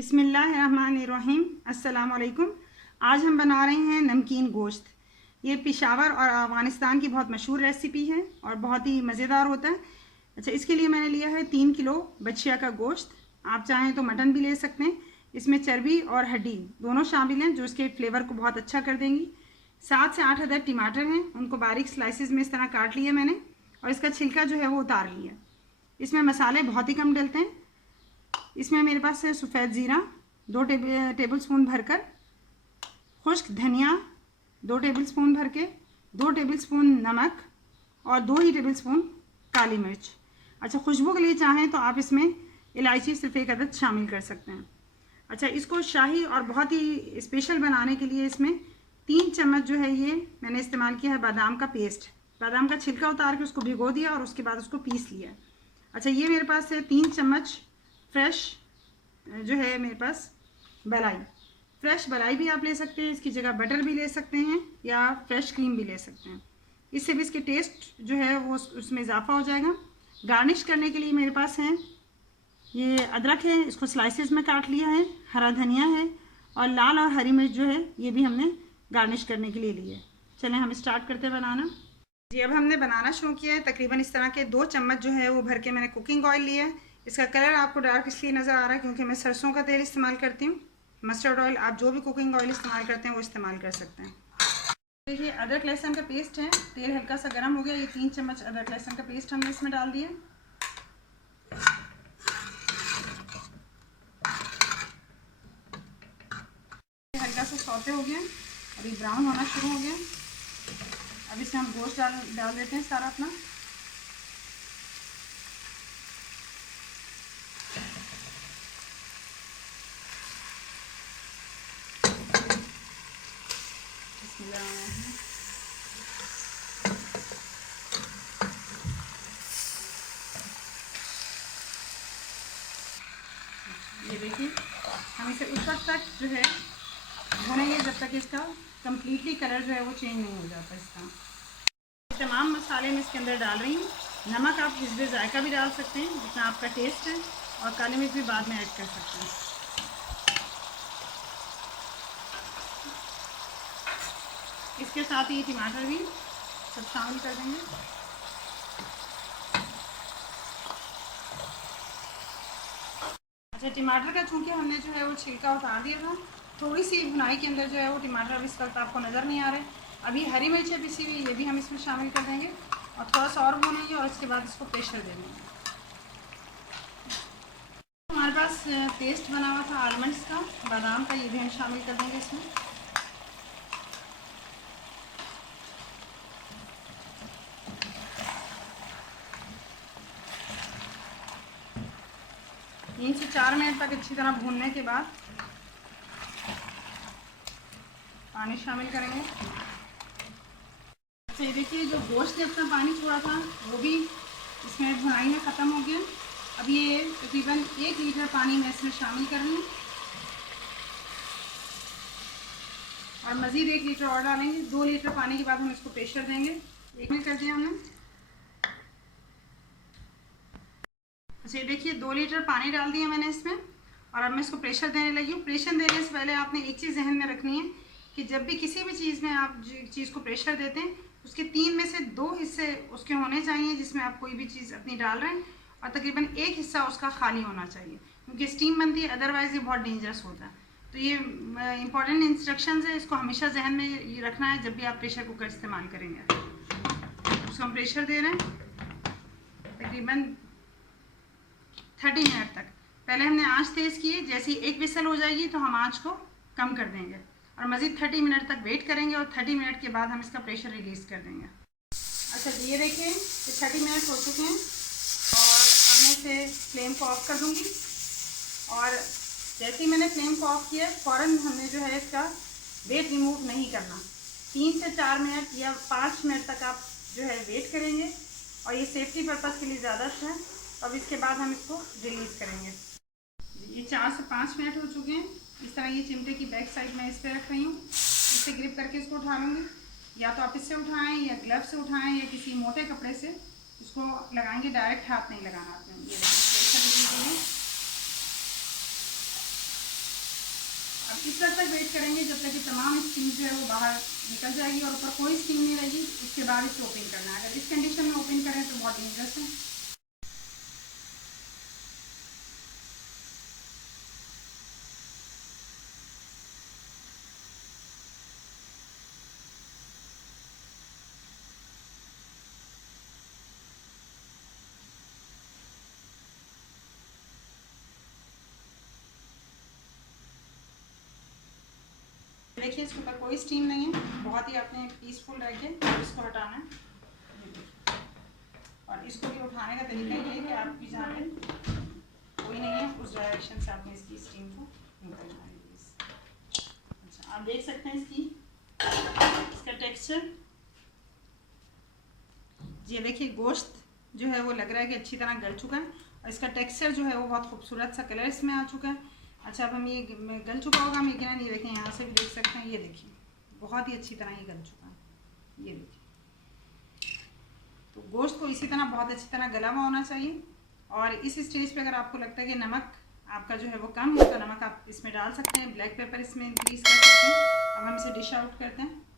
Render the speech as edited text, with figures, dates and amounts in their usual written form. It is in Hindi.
बिस्मिल्लाहिर्रहमानिर्रहीम। अस्सलाम वालेकुम। आज हम बना रहे हैं नमकीन गोश्त। ये पेशावर और अफ़गानिस्तान की बहुत मशहूर रेसिपी है और बहुत ही मज़ेदार होता है। अच्छा, इसके लिए मैंने लिया है 3 किलो बछिया का गोश्त। आप चाहें तो मटन भी ले सकते हैं। इसमें चर्बी और हड्डी दोनों शामिल हैं जो इसके फ्लेवर को बहुत अच्छा कर देंगी। 7 से 8 अदद टमाटर हैं, उनको बारीक स्लाइसिस में इस तरह काट लिया मैंने और इसका छिलका जो है वो उतार लिया। इसमें मसाले बहुत ही कम डलते हैं। इसमें मेरे पास है सफ़ेद ज़ीरा 2 टेबल स्पून भरकर, खुश्क धनिया 2 टेबल स्पून भर के, 2 टेबल स्पून नमक और 2 ही टेबल स्पून काली मिर्च। अच्छा, खुशबू के लिए चाहें तो आप इसमें इलायची सिर्फ 1 अदद शामिल कर सकते हैं। अच्छा, इसको शाही और बहुत ही स्पेशल बनाने के लिए इसमें 3 चम्मच जो है ये मैंने इस्तेमाल किया है बादाम का पेस्ट। बादाम का छिलका उतार के उसको भिगो दिया और उसके बाद उसको पीस लिया। अच्छा, ये मेरे पास है 3 चम्मच फ्रेश जो है मेरे पास मलाई। फ्रेश मलाई भी आप ले सकते हैं, इसकी जगह बटर भी ले सकते हैं या फ्रेश क्रीम भी ले सकते हैं। इससे भी इसके टेस्ट जो है वो उसमें इजाफा हो जाएगा। गार्निश करने के लिए मेरे पास है ये अदरक है, इसको स्लाइसेस में काट लिया है, हरा धनिया है और लाल और हरी मिर्च जो है ये भी हमने गार्निश करने के लिए ली है। चलें हम स्टार्ट करते हैं बनाना। जी, अब हमने बनाना शुरू किया है। तकरीबन इस तरह के 2 चम्मच जो है वो भर के मैंने कुकिंग ऑयल लिया है। इसका कलर आपको डार्क इसलिए नज़र आ रहा है क्योंकि मैं सरसों का तेल इस्तेमाल करती हूँ। मस्टर्ड ऑयल आप जो भी कुकिंग ऑयल इस्तेमाल करते हैं वो इस्तेमाल कर सकते हैं। देखिए, अदरक लहसुन का पेस्ट है। तेल हल्का सा गर्म हो गया। ये 3 चम्मच अदरक लहसुन का पेस्ट हमने इसमें डाल दिया। हल्का सा सौते हो गया, अभी ब्राउन होना शुरू हो गया। अब इसमें हम गोश्त डाल देते हैं सारा अपना। ये देखिए, हम इसे उस वक्त तक जो है भूनेंगे जब तक इसका कम्प्लीटली कलर जो है वो चेंज नहीं हो जाता। इसका तमाम मसाले मैं इसके अंदर डाल रही हूँ। नमक आप हिस्बे जायका भी डाल सकते हैं जितना आपका टेस्ट है, और काली मिर्च भी बाद में ऐड कर सकते हैं। इसके साथ ही टमाटर भी सब शामिल कर देंगे। अच्छा, टमाटर का चूँकि हमने जो है वो छिलका उतार दिया था, थोड़ी सी भुनाई के अंदर जो है वो टमाटर अब इस वक्त आपको नज़र नहीं आ रहे। अभी हरी मिर्च है पिसी हुई, ये भी हम इसमें शामिल कर देंगे और थोड़ा सा और भूनेंगे और इसके बाद इसको प्रेशर दे देंगे। हमारे पास पेस्ट बना हुआ था आलमंड्स का, बादाम का, ये भी हम शामिल कर देंगे इसमें। तीन से 4 मिनट तक अच्छी तरह भूनने के बाद पानी शामिल करेंगे। अच्छा, ये देखिए, जो गोश्त ने अपना पानी छोड़ा था वो भी इसमें भुनाई में ख़त्म हो गया। अब ये तकरीबन 1 लीटर पानी मैं इसमें शामिल कर रही हूँ और मज़ीद 1 लीटर और डालेंगे। 2 लीटर पानी के बाद हम इसको प्रेशर देंगे। 1 मिनट कर दिया हमने। अच्छा, ये देखिए, 2 लीटर पानी डाल दिया मैंने इसमें और अब मैं इसको प्रेशर देने लगी हूँ। प्रेशर देने से पहले आपने एक चीज़ जहन में रखनी है कि जब भी किसी भी चीज़ में आप चीज़ को प्रेशर देते हैं उसके 3 में से 2 हिस्से उसके होने चाहिए जिसमें आप कोई भी चीज़ अपनी डाल रहे हैं, और तकरीबन 1 हिस्सा उसका खाली होना चाहिए क्योंकि स्टीम बनती है, अदरवाइज़ ये बहुत डेंजरस होता है। तो ये इंपॉर्टेंट इंस्ट्रक्शंस है, इसको हमेशा जहन में ये रखना है जब भी आप प्रेशर कुकर इस्तेमाल करेंगे। उसको हम प्रेशर दे रहे हैं तकरीबन 30 मिनट तक। पहले हमने आंच तेज़ की है, जैसे ही 1 विसल हो जाएगी तो हम आंच को कम कर देंगे और मज़ीद 30 मिनट तक वेट करेंगे और 30 मिनट के बाद हम इसका प्रेशर रिलीज़ कर देंगे। अच्छा, ये देखिए कि 30 मिनट हो चुके हैं और अब मैं इसे फ्लेम को ऑफ़ कर दूँगी। और जैसे ही मैंने फ्लेम को ऑफ़ किया फ़ौरन हमने जो है इसका वेट रिमूव नहीं करना। 3 से 4 मिनट या 5 मिनट तक आप जो है वेट करेंगे और ये सेफ्टी पर्पज़ के लिए ज़्यादा अच्छा है। अब इसके बाद हम इसको रिलीज़ करेंगे। ये 4 से 5 मिनट हो चुके हैं। इस तरह ये चिमटे की बैक साइड मैं इस पर रख रही हूँ, इससे ग्रिप करके इसको उठा लूँगी। या तो आप इससे उठाएं या ग्लव से उठाएं या किसी मोटे कपड़े से इसको लगाएंगे, डायरेक्ट हाथ नहीं लगाना आपने। ये देखिए, प्रेशर रिलीज हो गया। अब इस वक्त तक वेट करेंगे जब तक कि तमाम स्टीम जो है वो बाहर निकल जाएगी और ऊपर कोई स्टीम नहीं रहेगी। उसके बाद इसे ओपन करना है। अगर इस कंडीशन में ओपन करें तो बहुत डेंजरस है। देखिए इसके ऊपर कोई स्टीम नहीं है, बहुत ही आपने पीसफुल रह के इसको हटाना है। और इसको भी उठाने का तरीका ये है कि आपकी जहाँ पे कोई नहीं है उस डायरेक्शन से आपने इसकी स्टीम को निकालना है। अच्छा, आप देख सकते हैं इसका टेक्सचर। ये देखिए गोश्त जो है वो लग रहा है कि अच्छी तरह गल चुका है और इसका टेक्सचर जो है वो बहुत खूबसूरत सा कलर इसमें आ चुका है। अच्छा, अब हम ये गल चुका होगा हम यकीनन, ये देखें यहाँ से भी देख सकते हैं, ये देखिए बहुत ही अच्छी तरह ये गल चुका है। ये देखिए, तो गोश्त को इसी तरह बहुत अच्छी तरह गला हुआ होना चाहिए। और इस स्टेज पे अगर आपको लगता है कि नमक आपका जो है वो कम है तो नमक आप इसमें डाल सकते हैं, ब्लैक पेपर इसमें इंक्रीज़ कर सकते हैं। अब हम इसे डिश आउट करते हैं।